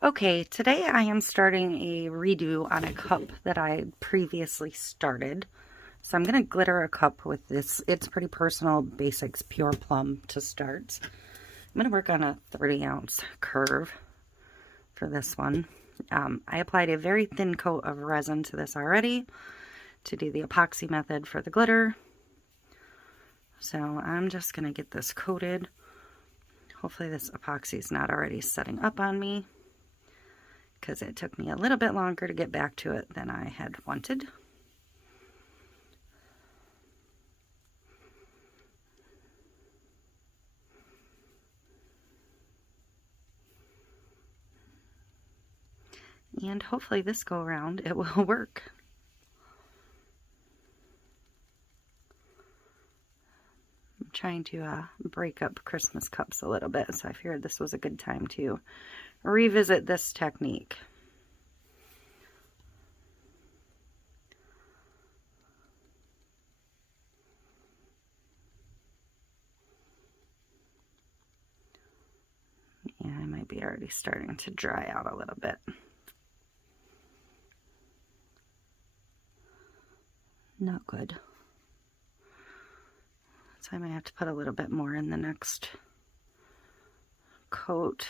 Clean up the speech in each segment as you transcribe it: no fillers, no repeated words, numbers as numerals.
Okay, today I am starting a redo on a cup that I previously started. So I'm going to glitter a cup with this It's Pretty Personal Basics Pure Plum to start. I'm going to work on a 30-ounce curve for this one. I applied a very thin coat of resin to this already to do the epoxy method for the glitter. So I'm just going to get this coated. Hopefully this epoxy is not already setting up on me, because it took me a little bit longer to get back to it than I had wanted. And hopefully this go around it will work. I'm trying to break up Christmas cups a little bit, so I figured this was a good time to revisit this technique. Yeah, I might be already starting to dry out a little bit. Not good. So I might have to put a little bit more in the next coat.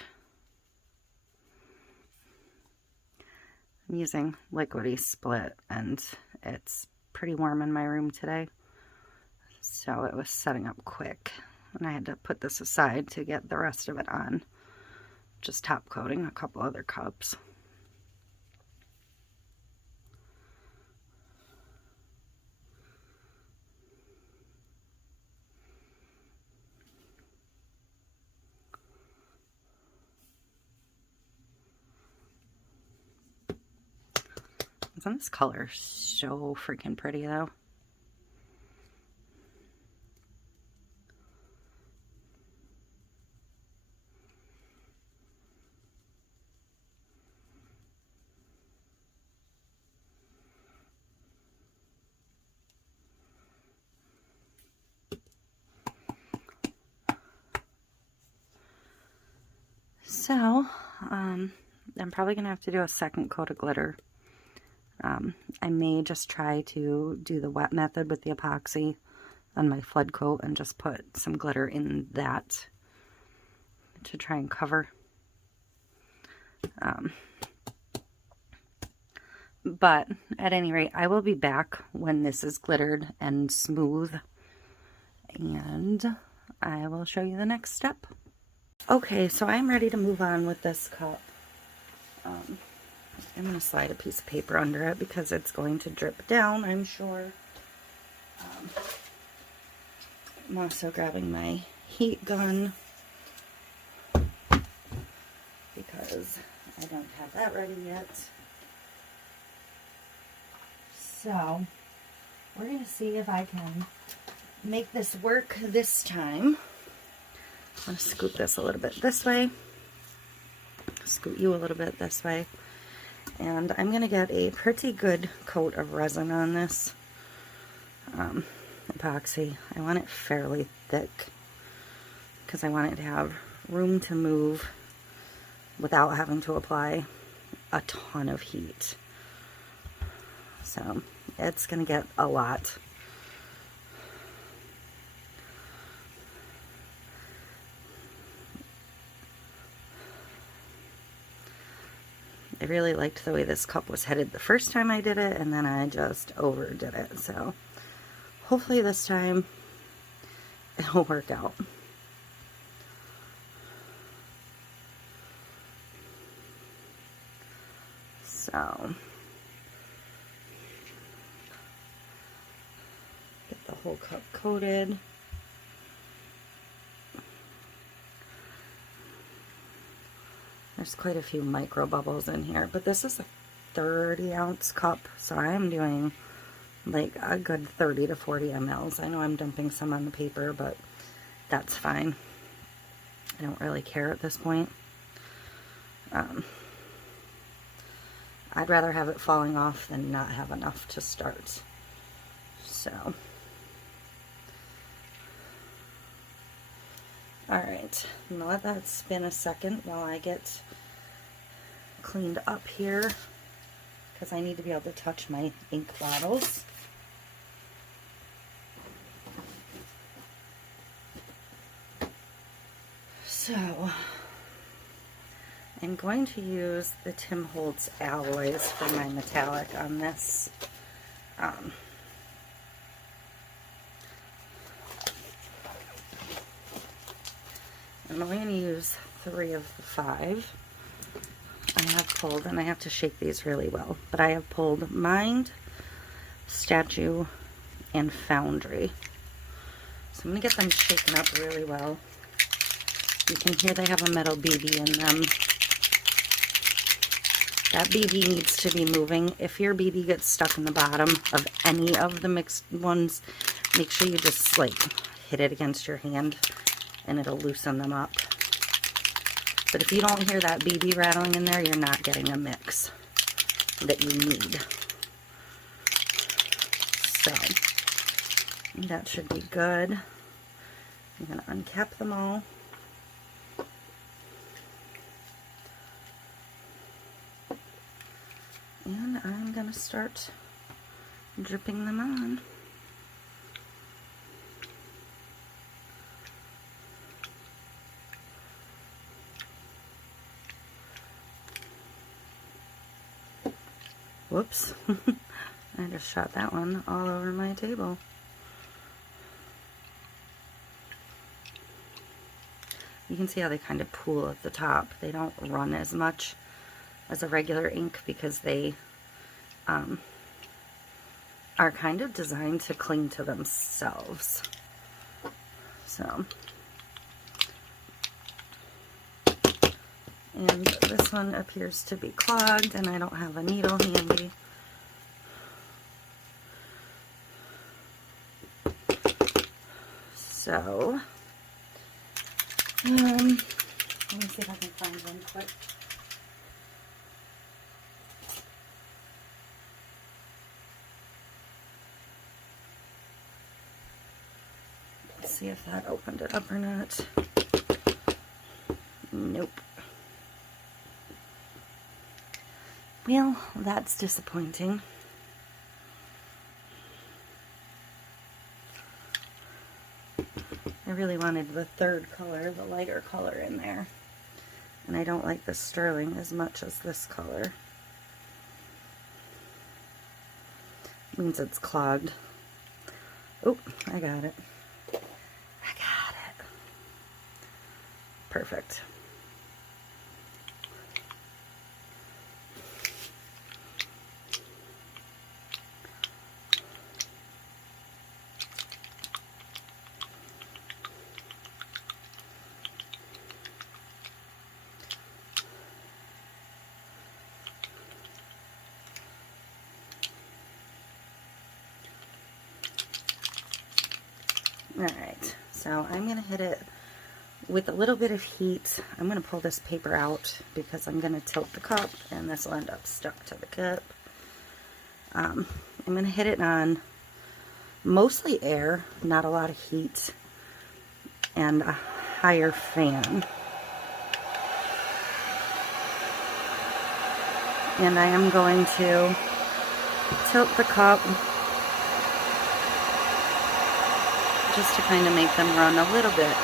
I'm using liquidy split, and it's pretty warm in my room today, so it was setting up quick, and I had to put this aside to get the rest of it on. Just top coating a couple other cups. Isn't this color so freaking pretty though? So, I'm probably gonna have to do a second coat of glitter. I may just try to do the wet method with the epoxy on my flood coat and just put some glitter in that to try and cover. But at any rate, I will be back when this is glittered and smooth, and I will show you the next step. Okay, so I'm ready to move on with this cup. I'm going to slide a piece of paper under it because it's going to drip down, I'm sure. I'm also grabbing my heat gun because I don't have that ready yet. So we're going to see if I can make this work this time. I'm going to scoop this a little bit this way, scoot you a little bit this way, and I'm going to get a pretty good coat of resin on this epoxy. I want it fairly thick because I want it to have room to move without having to apply a ton of heat. So it's going to get a lot. I really liked the way this cup was headed the first time I did it, and then I just overdid it. So hopefully this time it'll work out. So get the whole cup coated. There's quite a few micro bubbles in here, but this is a 30-ounce cup, so I'm doing like a good 30 to 40 mLs. I know I'm dumping some on the paper, but that's fine. I don't really care at this point. I'd rather have it falling off than not have enough to start. So, alright, I'm gonna let that spin a second while I get cleaned up here because I need to be able to touch my ink bottles. So I'm going to use the Tim Holtz alloys for my metallic on this. I'm only going to use 3 of the 5. I have pulled, and I have to shake these really well, but I have pulled Mind, Statue, and Foundry. So I'm going to get them shaken up really well. You can hear they have a metal BB in them. That BB needs to be moving. If your BB gets stuck in the bottom of any of the mixed ones, make sure you just like hit it against your hand and it'll loosen them up. But if you don't hear that BB rattling in there, you're not getting a mix that you need. So that should be good. I'm going to uncap them all. And I'm going to start dripping them on. Whoops. I just shot that one all over my table. You can see how they kind of pool at the top. They don't run as much as a regular ink because they are kind of designed to cling to themselves. So, and this one appears to be clogged and I don't have a needle handy. So, let me see if I can find one quick. See if that opened it up or not. Nope. Well, that's disappointing. I really wanted the third color, the lighter color in there. And I don't like the sterling as much as this color. It means it's clogged. Oh, I got it. Perfect. All right, so I'm going to hit it with a little bit of heat. I'm going to pull this paper out because I'm going to tilt the cup and this will end up stuck to the cup. I'm going to hit it on mostly air, not a lot of heat, and a higher fan. And I am going to tilt the cup just to kind of make them run a little bit.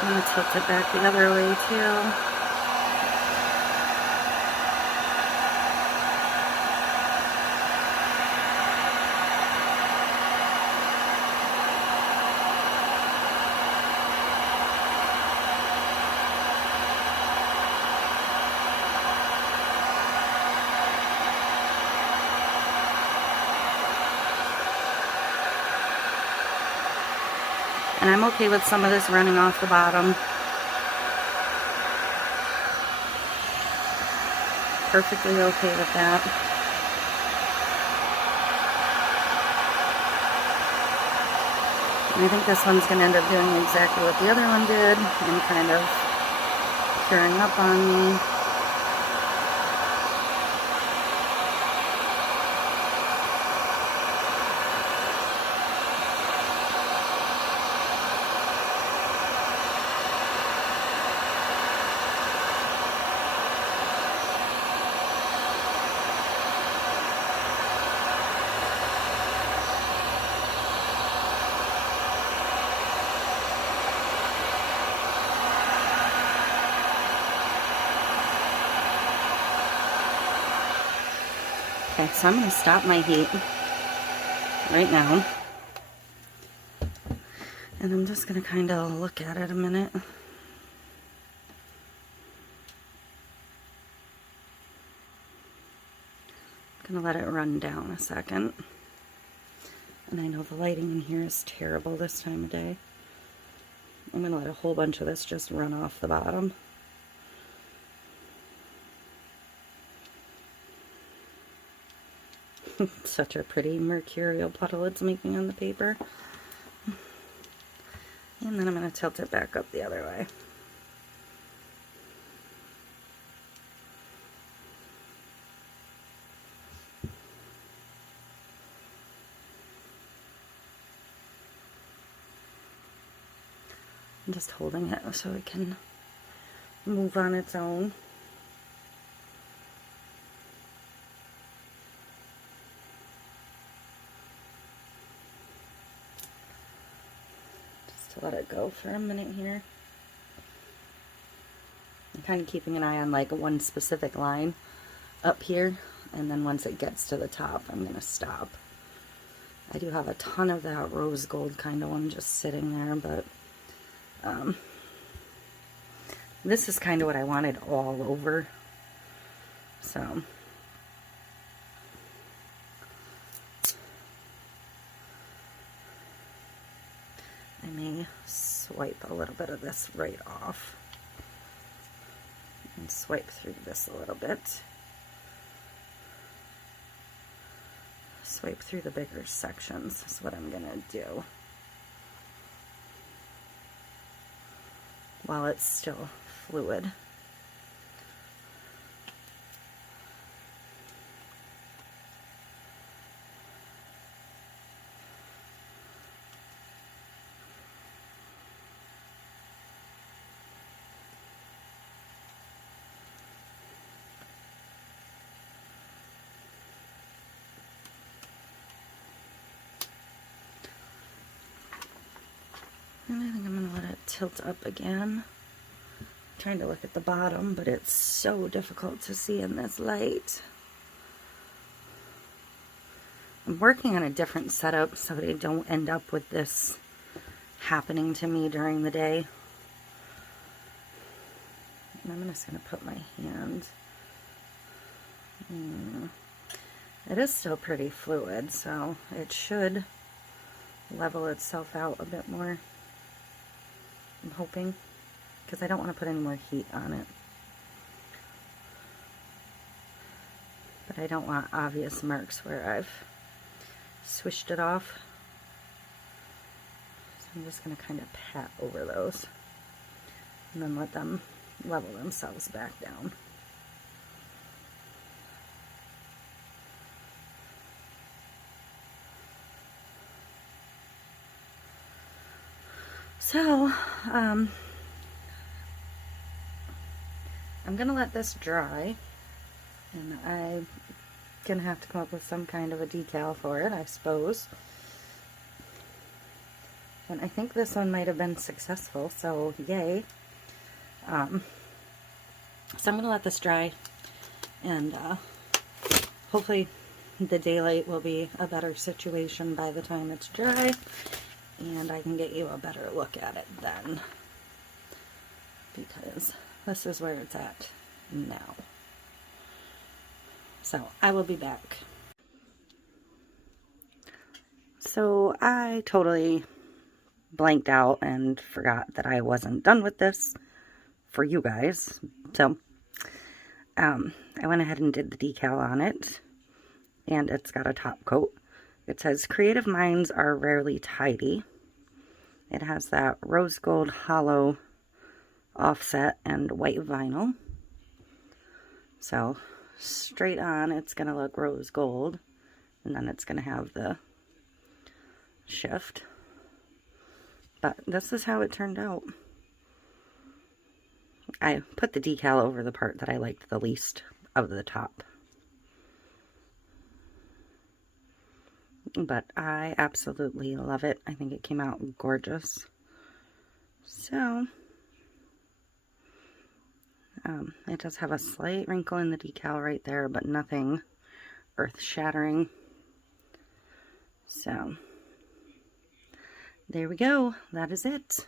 I'm going to tilt it back the other way too. And I'm okay with some of this running off the bottom. perfectly okay with that. And I think this one's going to end up doing exactly what the other one did and kind of curing up on me. Okay, so I'm going to stop my heat right now. And I'm just going to kind of look at it a minute. I'm going to let it run down a second. And I know the lighting in here is terrible this time of day. I'm going to let a whole bunch of this just run off the bottom. Such a pretty mercurial puddle it's making on the paper. And then I'm going to tilt it back up the other way. I'm just holding it so it can move on its own. Let it go for a minute here. I'm kind of keeping an eye on like one specific line up here, and then once it gets to the top I'm going to stop. I do have a ton of that rose gold kind of one just sitting there, but this is kind of what I wanted all over, so I may swipe a little bit of this right off and swipe through this a little bit. Swipe through the bigger sections is what I'm gonna do while it's still fluid. And I think I'm going to let it tilt up again. I'm trying to look at the bottom, but it's so difficult to see in this light. I'm working on a different setup so that I don't end up with this happening to me during the day. And I'm just going to put my hand. It is still pretty fluid, so it should level itself out a bit more. I'm hoping, because I don't want to put any more heat on it. But I don't want obvious marks where I've swished it off. So I'm just going to kind of pat over those and then let them level themselves back down. So, I'm going to let this dry, and I'm going to have to come up with some kind of a detail for it, I suppose. And I think this one might have been successful, so yay. So I'm going to let this dry, and hopefully the daylight will be a better situation by the time it's dry. And I can get you a better look at it then, because this is where it's at now. So I will be back. So I totally blanked out and forgot that I wasn't done with this for you guys. So I went ahead and did the decal on it, and it's got a top coat. It says, "Creative minds are rarely tidy." It has that rose gold hollow offset and white vinyl. So straight on, it's going to look rose gold, and then it's going to have the shift. But this is how it turned out. I put the decal over the part that I liked the least of the top. But I absolutely love it. I think it came out gorgeous. So, it does have a slight wrinkle in the decal right there, but nothing earth-shattering. So, there we go. That is it.